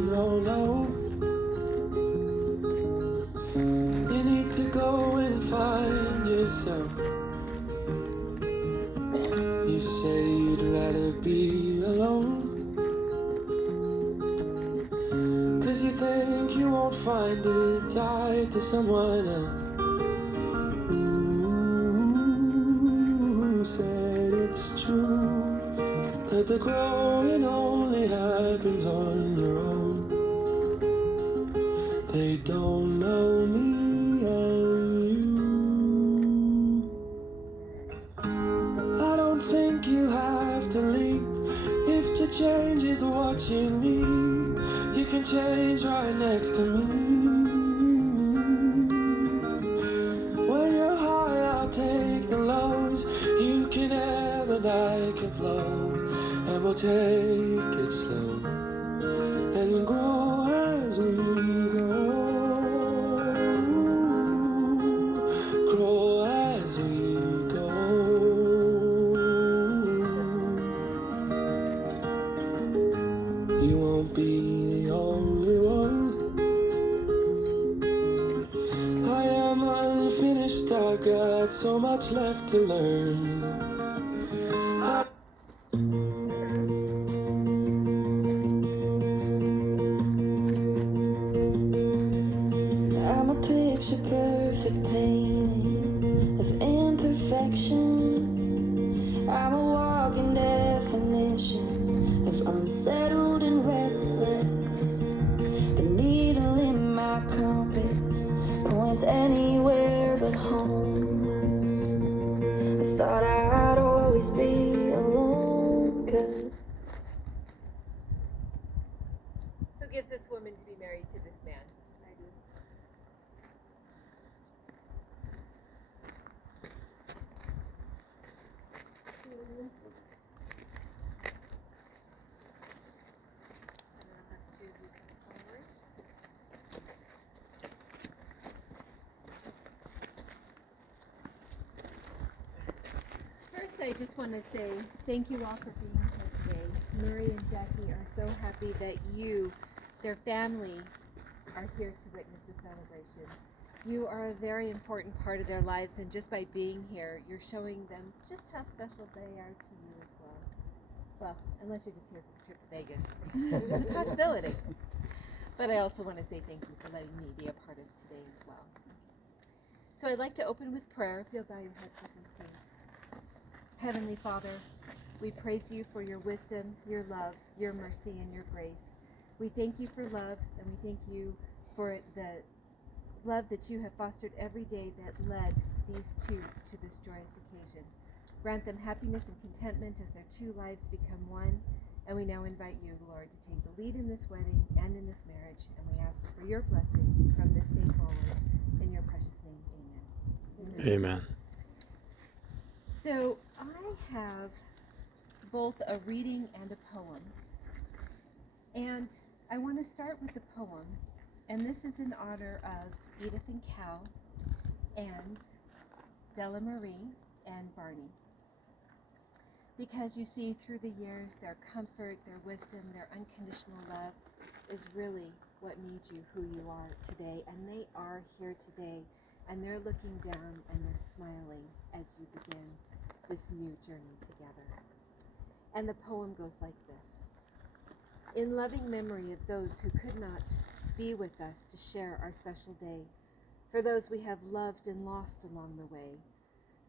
you don't know. You need to go and find yourself. You say you'd rather be alone, 'cause you think you won't find it tied to someone else. Who said it's true that the growing only happens on your own? They don't know me and you. I don't think you have to leave if to change is what you need. You can change right next to me. When you're high, I'll take the lows. You can ebb and I can flow, and we'll take it slow and grow as we go. Grow as we go. You won't be the only one. I am unfinished, I've got so much left to learn. I'm a picture perfect painting of imperfection. I'm a walking definition of unsettled and restless. The needle in my compass points anywhere but home. I thought I'd always be alone, 'cause Who gives this woman to be married to this man? I do. First, I just want to say thank you all for being here today. Murray and Jackie are so happy that you, their family, are here to witness the celebration. You are a very important part of their lives, and just by being here, you're showing them just how special they are to you as well. Well, unless you're just here for the trip to Vegas, which is a possibility. But I also want to say thank you for letting me be a part of today as well. So I'd like to open with prayer. If you'll bow your heads with me, please. Heavenly Father, we praise you for your wisdom, your love, your mercy, and your grace. We thank you for love, and we thank you for the love that you have fostered every day that led these two to this joyous occasion. Grant them happiness and contentment as their two lives become one. And we now invite you, Lord, to take the lead in this wedding and in this marriage. And we ask for your blessing from this day forward. In your precious name, amen. Amen. So I have both a reading and a poem. And I want to start with the poem. And this is in honor of Edith and Cal and Della Marie and Barney. Because you see, through the years, their comfort, their wisdom, their unconditional love is really what made you who you are today. And they are here today, and they're looking down and they're smiling as you begin this new journey together. And the poem goes like this. In loving memory of those who could not be with us to share our special day, for those we have loved and lost along the way,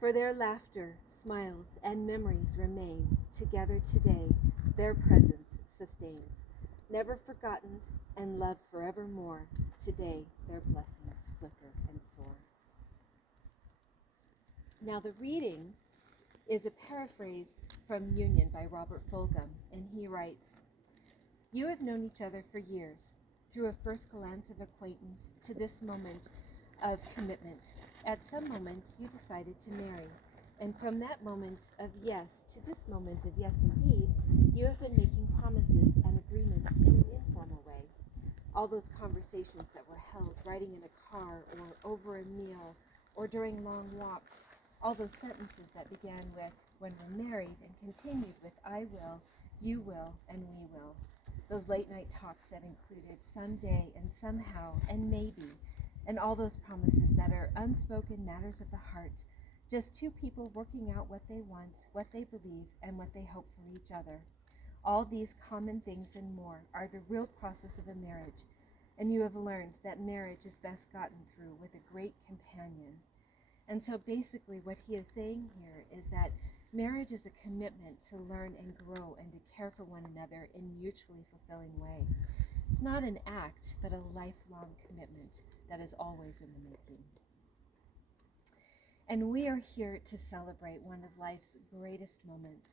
for their laughter, smiles, and memories remain together today, their presence sustains, never forgotten and loved forevermore. Today, their blessings flicker and soar. Now, the reading is a paraphrase from Union by Robert Fulghum, and he writes, "You have known each other for years, through a first glance of acquaintance to this moment of commitment. At some moment, you decided to marry. And from that moment of yes to this moment of yes indeed, you have been making promises and agreements in an informal way. All those conversations that were held riding in a car or over a meal or during long walks, all those sentences that began with when we're married and continued with I will, you will, and we will. those late night talks that included someday and somehow and maybe, and all those promises that are unspoken matters of the heart, just two people working out what they want, what they believe, and what they hope for each other. All these common things and more are the real process of a marriage, and you have learned that marriage is best gotten through with a great companion. And so basically what he is saying here is that marriage is a commitment to learn and grow and to care for one another in a mutually fulfilling way. It's not an act, but a lifelong commitment that is always in the making. And we are here to celebrate one of life's greatest moments.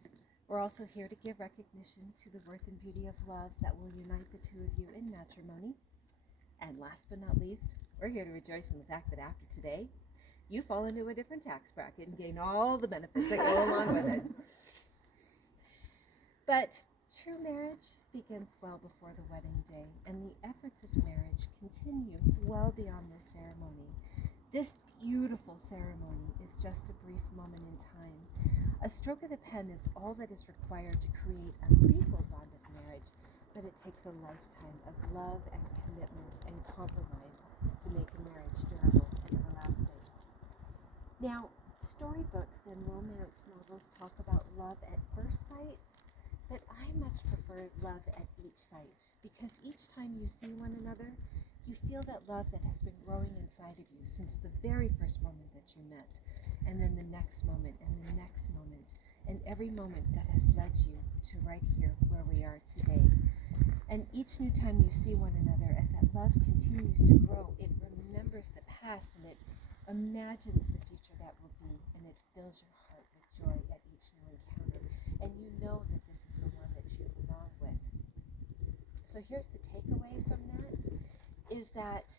We're also here to give recognition to the worth and beauty of love that will unite the two of you in matrimony. And last but not least, we're here to rejoice in the fact that after today, you fall into a different tax bracket and gain all the benefits that go along with it. But true marriage begins well before the wedding day, and the efforts of marriage continue well beyond this ceremony. This beautiful ceremony is just a brief moment in time. A stroke of the pen is all that is required to create a legal bond of marriage, but it takes a lifetime of love and commitment and compromise to make a marriage durable and everlasting. Now, storybooks and romance novels talk about love at first sight, but I much prefer love at each sight, because each time you see one another, you feel that love that has been growing inside of you since the very first moment that you met, and then the next moment, and the next moment, and every moment that has led you to right here where we are today. And each new time you see one another, as that love continues to grow, it remembers the past and it imagines the future that will be, and it fills your heart with joy at each new encounter. And you know that this is the one that you belong with. So here's the takeaway from that, is that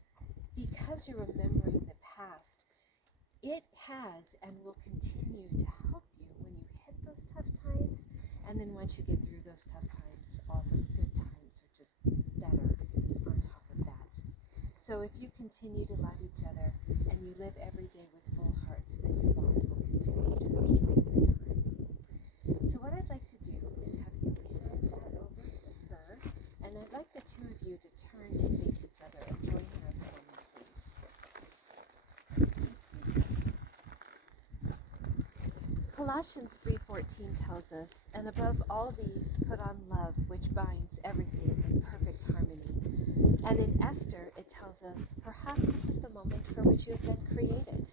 because you're remembering the past, it has and will continue to help you when you hit those tough times, and then once you get through those tough times, all the good times are just better on top of that. So if you continue to love each other and you live every day with full hearts, then your bond will continue to grow strong in time. So what I'd like to do is have you hand that over to her, and I'd like the two of you to turn to face each other and join hands for me, please. Colossians 3:14 tells us, "And above all these, put on love, which binds everything in perfect harmony." And in Esther, it tells us, perhaps this is the moment for which you have been created.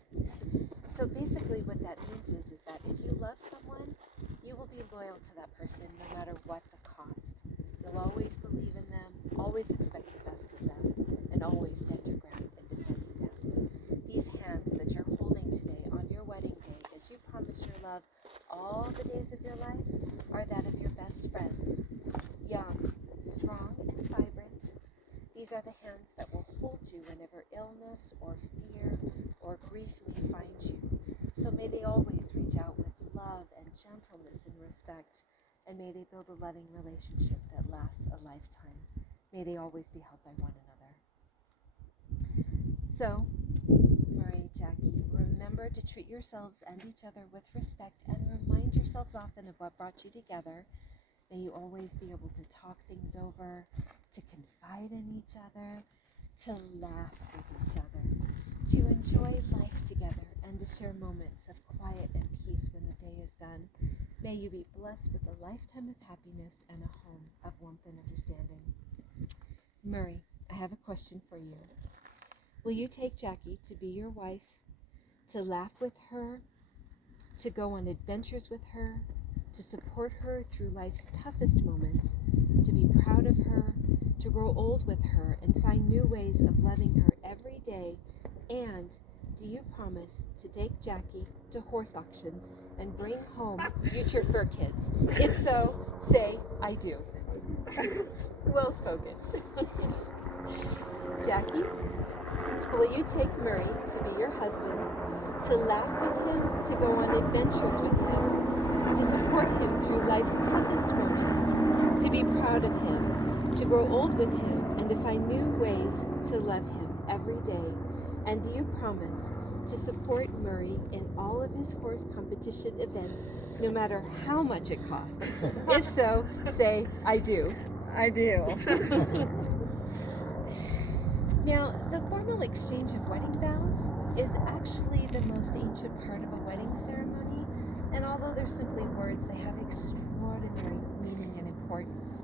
So basically what that means is that if you love someone, you will be loyal to that person no matter what the cost. You'll always believe in them, always expect the best of them, and always stand your ground and defend them. These hands that you're holding today on your wedding day, as you promise your love all the days of your life, are that of your best friend, young, strong, and vibrant. These are the hands that will hold you whenever illness or fear or grief may find you. So may they always reach out with love and gentleness and respect, and may they build a loving relationship that lasts a lifetime. May they always be held by one another. So, Murray, Jackie, remember to treat yourselves and each other with respect, and remind yourselves often of what brought you together. May you always be able to talk things over, to confide in each other, to laugh with each other, to enjoy life together, and to share moments of quiet and peace when the day is done. May you be blessed with a lifetime of happiness and a home of warmth and understanding. Murray, I have a question for you. Will you take Jackie to be your wife, to laugh with her, to go on adventures with her, to support her through life's toughest moments, to be proud of her, to grow old with her and find new ways of loving her every day? And do you promise to take Jackie to horse auctions and bring home future fur kids? If so, say, I do. Well spoken. Jackie, will you take Murray to be your husband, to laugh with him, to go on adventures with him, to support him through life's toughest moments, to be proud of him, to grow old with him, and to find new ways to love him every day? And do you promise to support Murray in all of his horse competition events, no matter how much it costs? If so, say, I do. I do. Now, the formal exchange of wedding vows is actually the most ancient part of a wedding ceremony, and although they're simply words, they have extraordinary meaning and importance.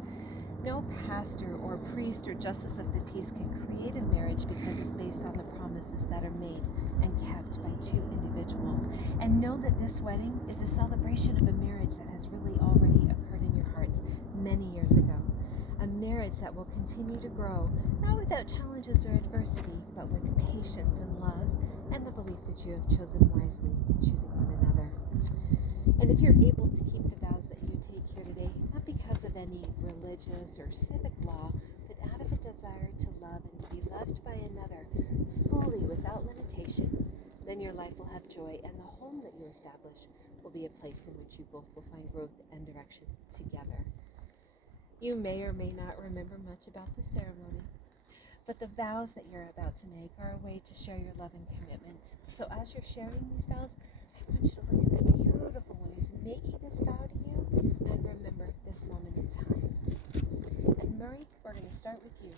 No pastor or priest or justice of the peace can create a marriage because it's based on the promises that are made and kept by two individuals. And know that this wedding is a celebration of a marriage that has really already occurred in your hearts many years ago. A marriage that will continue to grow, not without challenges or adversity, but with patience and love, and the belief that you have chosen wisely in choosing one another. And if you're able to keep the vows that you take here today, not because of any religious or civic law, but out of a desire to love and to be loved by another fully without limitation, then your life will have joy, and the home that you establish will be a place in which you both will find growth and direction together. You may or may not remember much about the ceremony, but the vows that you're about to make are a way to share your love and commitment. So as you're sharing these vows, I want you to look at the beautiful one who's making this vow to you, and remember this moment in time. And Murray, we're going to start with you.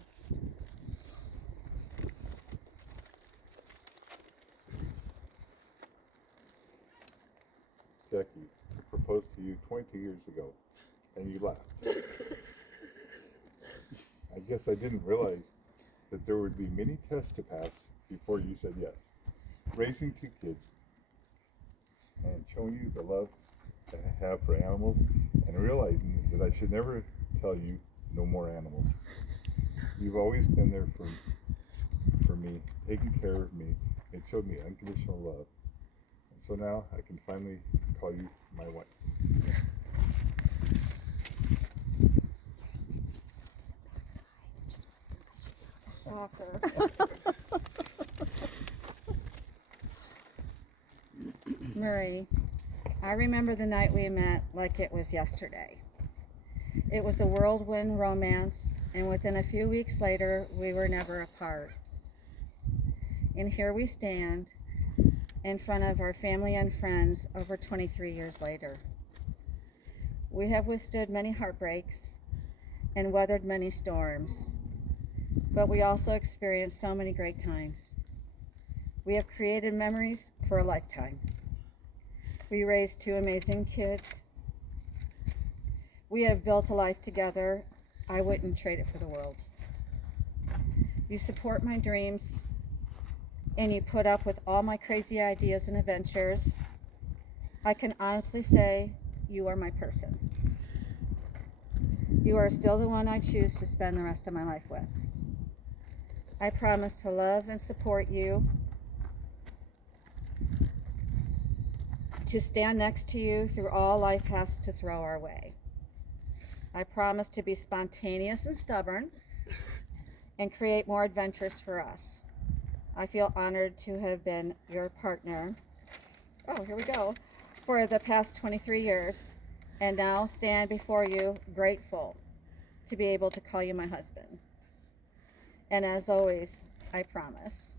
Jackie, I proposed to you 22 years ago, and you laughed. I guess I didn't realize that there would be many tests to pass before you said yes. Raising two kids and showing you the love that I have for animals, and realizing that I should never tell you no more animals. You've always been there for me, taking care of me, and showed me unconditional love. And so now I can finally call you my wife. Murray, I remember the night we met like it was yesterday. It was a whirlwind romance, and within a few weeks later, we were never apart. And here we stand in front of our family and friends over 23 years later. We have withstood many heartbreaks and weathered many storms, but we also experienced so many great times. We have created memories for a lifetime. We raised two amazing kids. We have built a life together. I wouldn't trade it for the world. You support my dreams, and you put up with all my crazy ideas and adventures. I can honestly say you are my person. You are still the one I choose to spend the rest of my life with. I promise to love and support you, to stand next to you through all life has to throw our way. I promise to be spontaneous and stubborn and create more adventures for us. I feel honored to have been your partner, here we go, for the past 23 years, and now stand before you grateful to be able to call you my husband. And as always, I promise,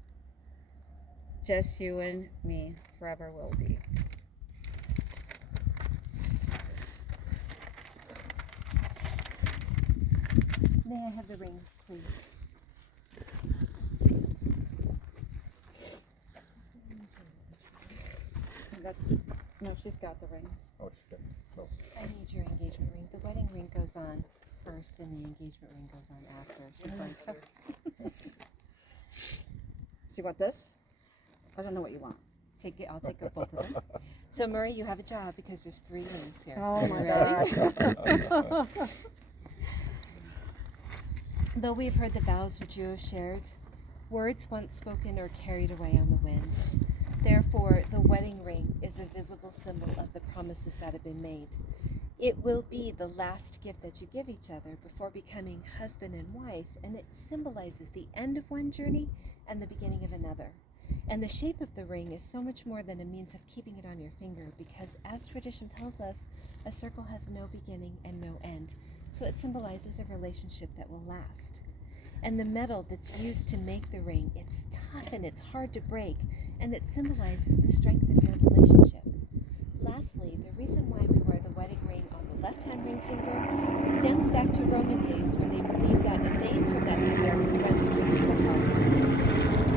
just you and me forever will be. May I have the rings, please? She's got the ring. Oh, she's got no. I need your engagement ring. The wedding ring goes on first, and the engagement ring goes on after. She's like, So you want this? I don't know what you want. take it. I'll take up both of them. So Murray, you have a job because there's 3 rings here. Oh You my ready? God. Though we've heard the vows which you have shared, words once spoken are carried away on the wind. Therefore, the wedding ring is a visible symbol of the promises that have been made. It will be the last gift that you give each other before becoming husband and wife, and it symbolizes the end of one journey and the beginning of another. And the shape of the ring is so much more than a means of keeping it on your finger, because as tradition tells us, a circle has no beginning and no end. So it symbolizes a relationship that will last. And the metal that's used to make the ring, it's tough and it's hard to break, and it symbolizes the strength of your relationship. Lastly, the reason why we wear the wedding ring on the left-hand ring finger stems back back to Roman days where they believed that a vein from that finger runs straight to the heart.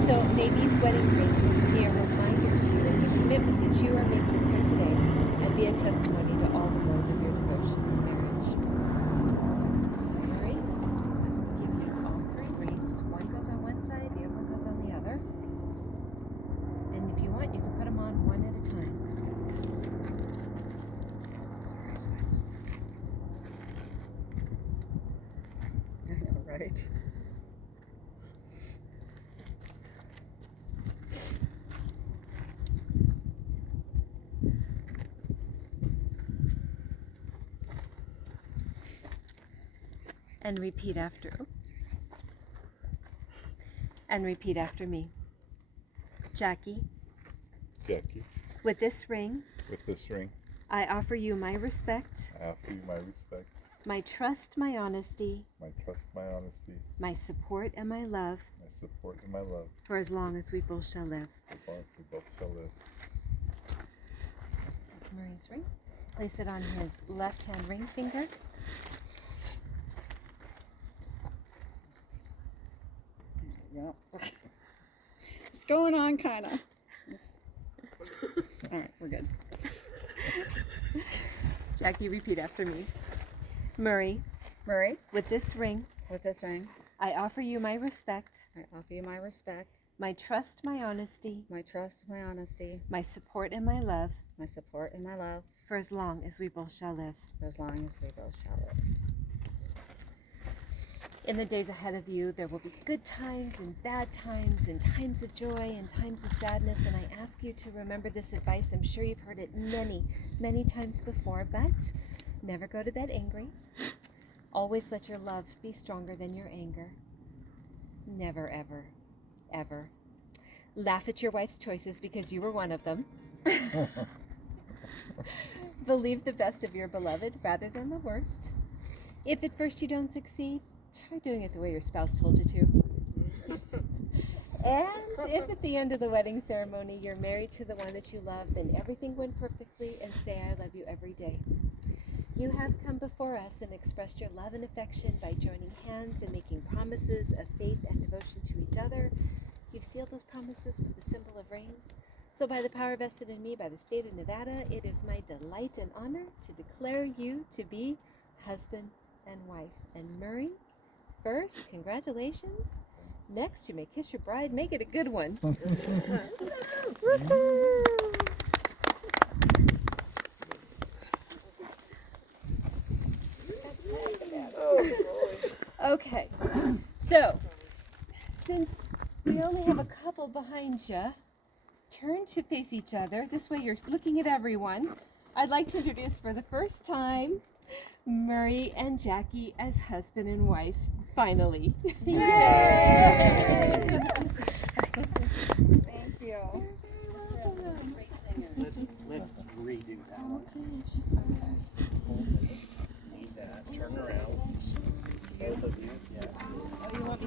So may these wedding rings be a reminder to you of the commitment that you are making here today and be a testimony to all the more of your devotion in marriage. So Murray, I'm going to give you all 3 rings. One goes on one side, the other one goes on the other. And if you want, you can put them on one at a time. I know, right? And repeat after me. Jackie, Jackie, with this ring, with this ring, I offer you my respect, I offer you my respect, my trust, my honesty, my trust, my honesty, my support, and my love my support, and my love, for as long as we both shall live. as long as we both shall live. Take Murray's ring, place it on his left hand ring finger. Yep. It's going on, kind of. All right, we're good. Jackie, repeat after me. Murray, Murray, with this ring, with this ring, I offer you my respect, I offer you my respect, my trust, my honesty, my trust, my honesty, my support, and my love my support, and my love for as long as we both shall live. for as long as we both shall live. In the days ahead of you, there will be good times and bad times, and times of joy and times of sadness. And I ask you to remember this advice. I'm sure you've heard it many, many times before, but never go to bed angry. Always let your love be stronger than your anger. Never, ever, ever laugh at your wife's choices because you were one of them. Believe the best of your beloved rather than the worst. If at first you don't succeed, try doing it the way your spouse told you to. And if at the end of the wedding ceremony you're married to the one that you love, then everything went perfectly, and say, I love you every day. You have come before us and expressed your love and affection by joining hands and making promises of faith and devotion to each other. You've sealed those promises with the symbol of rings. So by the power vested in me by the state of Nevada, it is my delight and honor to declare you to be husband and wife. And Murray, first, congratulations. Next, you may kiss your bride. Make it a good one. Woohoo! Okay, so since we only have a couple behind you, turn to face each other. This way you're looking at everyone. I'd like to introduce for the first time Murray and Jackie as husband and wife, finally. Yay! Thank you. Let's redo that one.